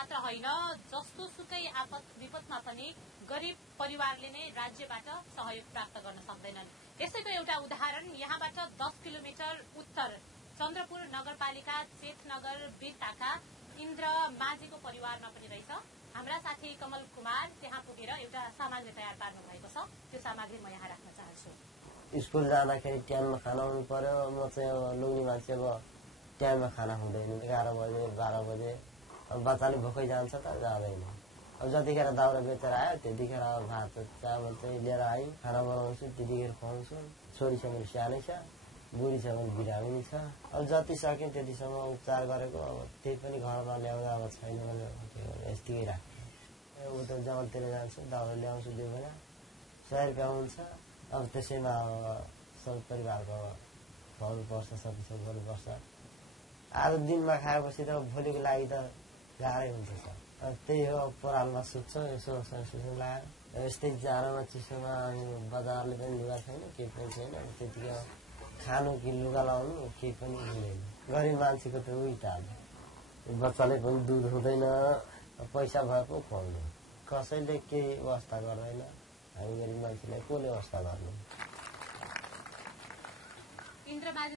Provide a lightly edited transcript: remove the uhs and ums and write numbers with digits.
मात्र होइन जस्तो सुकै आपद विपदमा पनि गरिब परिवारले नै राज्यबाट सहयोग प्राप्त गर्न सक्दैनन्। त्यसैको एउटा उदाहरण यहाँबाट 10 किलोमिटर उत्तर चन्द्रपुर नगरपालिका चेतनगर बिर्ताका इन्द्र माझीको परिवारमा पनि रहेछ। हाम्रा साथी कमल कुमार त्यहाँ पुगेर एउटा सामग्री तयार पार्नु भएको छ। त्यो सामग्री म यहाँ राख्न चाहन्छु। स्कुल जाँदाखेरि टाइममा खाना आउनु पर्यो। म चाहिँ लोग्ने मान्छे, अब टाइममा खाना हुँदैन। 11 बजे 12 बजे अब बच्चाले भोकै जान्छ त जाँदैन। अब जतिखेर दाउरा बेचेर आयो त्यतिखेर अब भात चामल चाहिँ लिएर आयो, खाना बनाउँछु, त्यतिखेर खुवाउँछु। छोरी छ मेरो सानै छ, बुढी छ भने बिरामी छ। अब जति सक्यो त्यतिसम्म उपचार गरेको। अब त्यही पनि घरमा ल्याउँदा अब छैन भने यतिकै राख्छु। उता जङ्गलतिर जान्छु, दाउरा ल्याउँछु 2 बेला, 100 रुपियाँ हुन्छ। अब त्यसैमा अब सब परिवारको खुवाउनुपर्छ, सबै गर्नुपर्छ। आज दिनमा खाएपछि त भोलिको लागि त गाह्रै हुन्छ सर। त्यही हो, परालमा सुत्छ, यसो सुत्नु लाग्यो। यस्तै जाडोमा चिसोमा बजारले पनि लुगा छैन, केही पनि छैन। त्यतिकै खानु कि लुगा लाउनु केही पनि हुँदैन। गरिब मान्छेको त उही टाल। बच्चाले पनि दुध हुँदैन, पैसा भए पो खुवाउनु। कसैले केही व्यवस्था गर्दैन। हामी गरिब मान्छेलाई कसले व्यवस्था गर्नु।